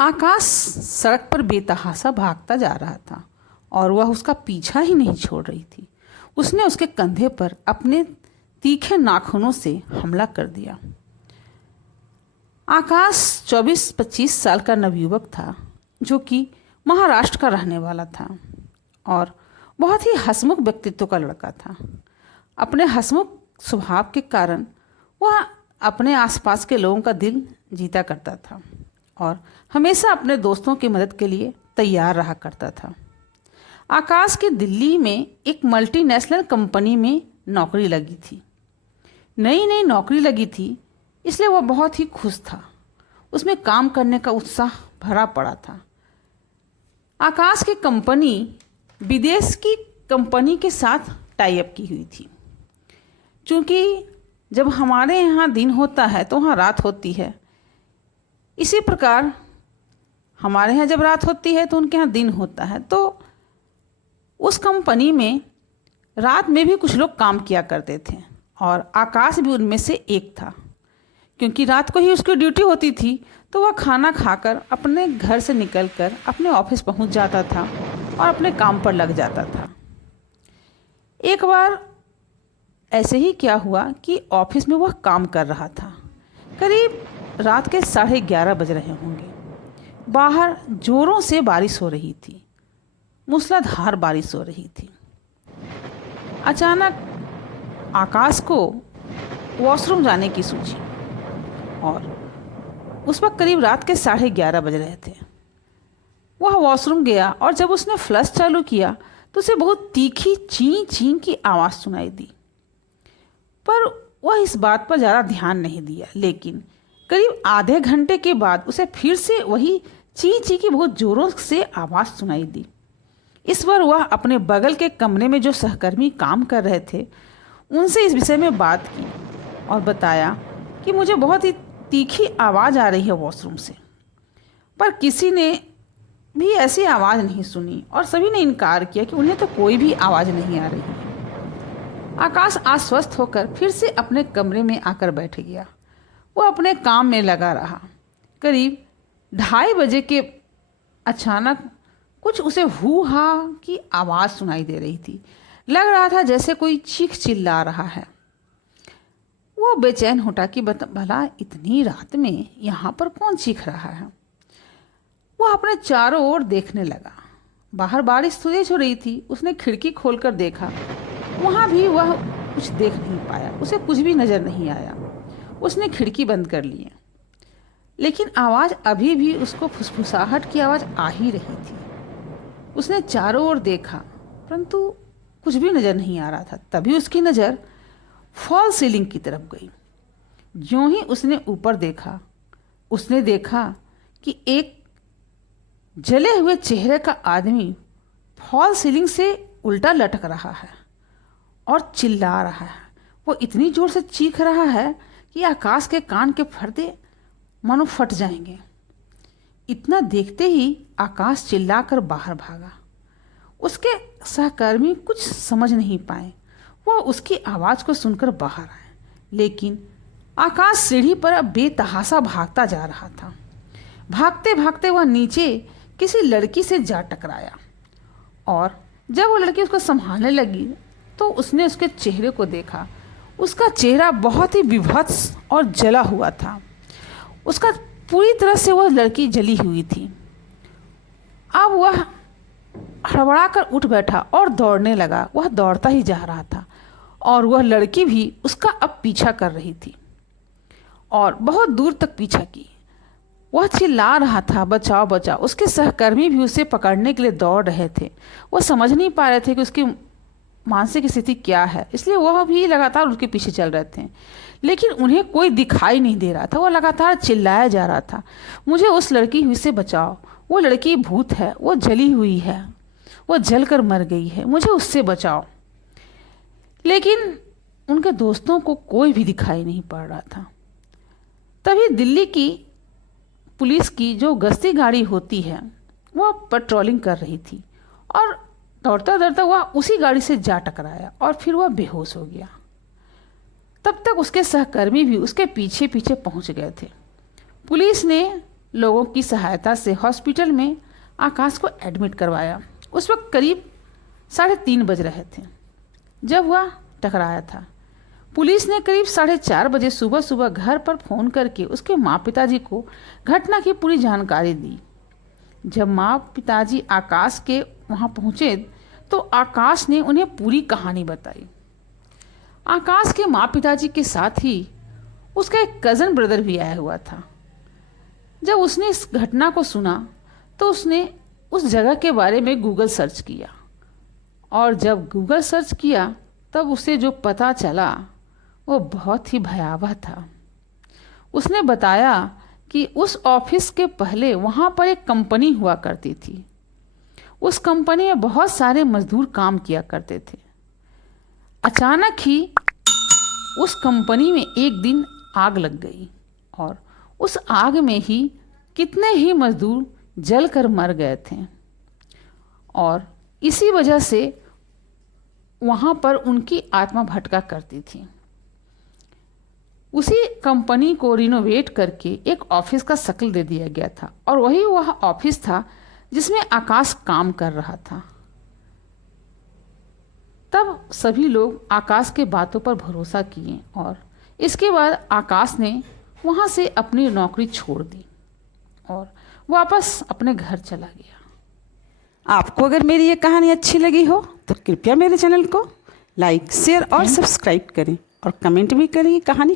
आकाश सड़क पर बेतहाशा भागता जा रहा था और वह उसका पीछा ही नहीं छोड़ रही थी। उसने उसके कंधे पर अपने तीखे नाखूनों से हमला कर दिया। आकाश 24-25 साल का नवयुवक था जो कि महाराष्ट्र का रहने वाला था और बहुत ही हंसमुख व्यक्तित्व का लड़का था। अपने हंसमुख स्वभाव के कारण वह अपने आसपास के लोगों का दिल जीता करता था और हमेशा अपने दोस्तों की मदद के लिए तैयार रहा करता था। आकाश की दिल्ली में एक मल्टीनेशनल कंपनी में नौकरी लगी थी। नई नई नौकरी लगी थी, इसलिए वह बहुत ही खुश था। उसमें काम करने का उत्साह भरा पड़ा था। आकाश की कंपनी विदेश की कंपनी के साथ टाई अप की हुई थी। क्योंकि जब हमारे यहाँ दिन होता है तो वहाँ रात होती है, इसी प्रकार हमारे यहाँ जब रात होती है तो उनके यहाँ दिन होता है। तो उस कंपनी में रात में भी कुछ लोग काम किया करते थे और आकाश भी उनमें से एक था। क्योंकि रात को ही उसकी ड्यूटी होती थी तो वह खाना खाकर अपने घर से निकलकर अपने ऑफिस पहुंच जाता था और अपने काम पर लग जाता था। एक बार ऐसे ही क्या हुआ कि ऑफिस में वह काम कर रहा था। करीब रात के 11:30 बज रहे होंगे। बाहर जोरों से बारिश हो रही थी, मूसलाधार बारिश हो रही थी। अचानक आकाश को वॉशरूम जाने की सूझी और उस वक्त करीब रात के 11:30 बज रहे थे। वह वॉशरूम गया और जब उसने फ्लश चालू किया तो उसे बहुत तीखी ची ची की आवाज़ सुनाई दी। पर वह इस बात पर ज़्यादा ध्यान नहीं दिया। लेकिन करीब आधे घंटे के बाद उसे फिर से वही ची ची की बहुत ज़ोरों से आवाज़ सुनाई दी। इस बार वह अपने बगल के कमरे में जो सहकर्मी काम कर रहे थे उनसे इस विषय में बात की और बताया कि मुझे बहुत ही तीखी आवाज़ आ रही है वॉशरूम से। पर किसी ने भी ऐसी आवाज़ नहीं सुनी और सभी ने इनकार किया कि उन्हें तो कोई भी आवाज़ नहीं आ रही है। आकाश आश्वस्त होकर फिर से अपने कमरे में आकर बैठ गया। वो अपने काम में लगा रहा। करीब 2:30 बजे के अचानक कुछ उसे हू हा की आवाज़ सुनाई दे रही थी। लग रहा था जैसे कोई चीख चिल्ला रहा है। वो बेचैन होता कि भला इतनी रात में यहाँ पर कौन चीख रहा है। वो अपने चारों ओर देखने लगा। बाहर बारिश तेज हो रही थी। उसने खिड़की खोलकर देखा, वहाँ भी वह कुछ देख नहीं पाया। उसे कुछ भी नज़र नहीं आया। उसने खिड़की बंद कर ली, लेकिन आवाज़ अभी भी उसको फुसफुसाहट की आवाज़ आ ही रही थी। उसने चारों ओर देखा परंतु कुछ भी नज़र नहीं आ रहा था। तभी उसकी नज़र फॉल सीलिंग की तरफ गई। ज्यों ही उसने ऊपर देखा, उसने देखा कि एक जले हुए चेहरे का आदमी फॉल सीलिंग से उल्टा लटक रहा है और चिल्ला रहा है। वो इतनी जोर से चीख रहा है कि आकाश के कान के पर्दे मानो फट जाएंगे। इतना देखते ही आकाश चिल्लाकर बाहर भागा। उसके सहकर्मी कुछ समझ नहीं पाए। वह उसकी आवाज़ को सुनकर बाहर आए, लेकिन आकाश सीढ़ी पर अब बेतहाशा भागता जा रहा था। भागते भागते वह नीचे किसी लड़की से जा टकराया और जब वो लड़की उसको संभालने लगी तो उसने उसके चेहरे को देखा। उसका चेहरा बहुत ही विभत्स और जला हुआ था। उसका पूरी तरह से वह लड़की जली हुई थी। अब वह हड़बड़ा कर उठ बैठा और दौड़ने लगा। वह दौड़ता ही जा रहा था और वह लड़की भी उसका अब पीछा कर रही थी और बहुत दूर तक पीछा की। वह चिल्ला रहा था, बचाओ बचाओ। उसके सहकर्मी भी उसे पकड़ने के लिए दौड़ रहे थे। वो समझ नहीं पा रहे थे कि उसकी मानसिक स्थिति क्या है, इसलिए वह भी लगातार उसके पीछे चल रहे थे। लेकिन उन्हें कोई दिखाई नहीं दे रहा था। वो लगातार चिल्लाया जा रहा था, मुझे उस लड़की हुई से बचाओ, वो लड़की भूत है, वो जली हुई है, वो जलकर मर गई है, मुझे उससे बचाओ। लेकिन उनके दोस्तों को कोई भी दिखाई नहीं पड़ रहा था। तभी दिल्ली की पुलिस की जो गश्ती गाड़ी होती है वह पेट्रोलिंग कर रही थी और दौड़ता दौड़ता वह उसी गाड़ी से जा टकराया और फिर वह बेहोश हो गया। तब तक उसके सहकर्मी भी उसके पीछे पीछे पहुंच गए थे। पुलिस ने लोगों की सहायता से हॉस्पिटल में आकाश को एडमिट करवाया। उस वक्त करीब 3:30 बज रहे थे जब वह टकराया था। पुलिस ने करीब 4:30 बजे सुबह सुबह घर पर फ़ोन करके उसके माँ पिताजी को घटना की पूरी जानकारी दी। जब माँ पिताजी आकाश के वहाँ पहुँचे तो आकाश ने उन्हें पूरी कहानी बताई। आकाश के माँ पिताजी के साथ ही उसका एक कज़न ब्रदर भी आया हुआ था। जब उसने इस घटना को सुना तो उसने उस जगह के बारे में गूगल सर्च किया, और जब गूगल सर्च किया तब उसे जो पता चला वो बहुत ही भयावह था। उसने बताया कि उस ऑफिस के पहले वहाँ पर एक कंपनी हुआ करती थी। उस कंपनी में बहुत सारे मजदूर काम किया करते थे। अचानक ही उस कंपनी में एक दिन आग लग गई और उस आग में ही कितने ही मजदूर जलकर मर गए थे, और इसी वजह से वहाँ पर उनकी आत्मा भटका करती थी। उसी कंपनी को रिनोवेट करके एक ऑफिस का शक्ल दे दिया गया था, और वही वह ऑफिस था जिसमें आकाश काम कर रहा था। तब सभी लोग आकाश के बातों पर भरोसा किए और इसके बाद आकाश ने वहाँ से अपनी नौकरी छोड़ दी और वापस अपने घर चला गया। आपको अगर मेरी ये कहानी अच्छी लगी हो तो कृपया मेरे चैनल को लाइक, शेयर और सब्सक्राइब करें और कमेंट भी करें कहानी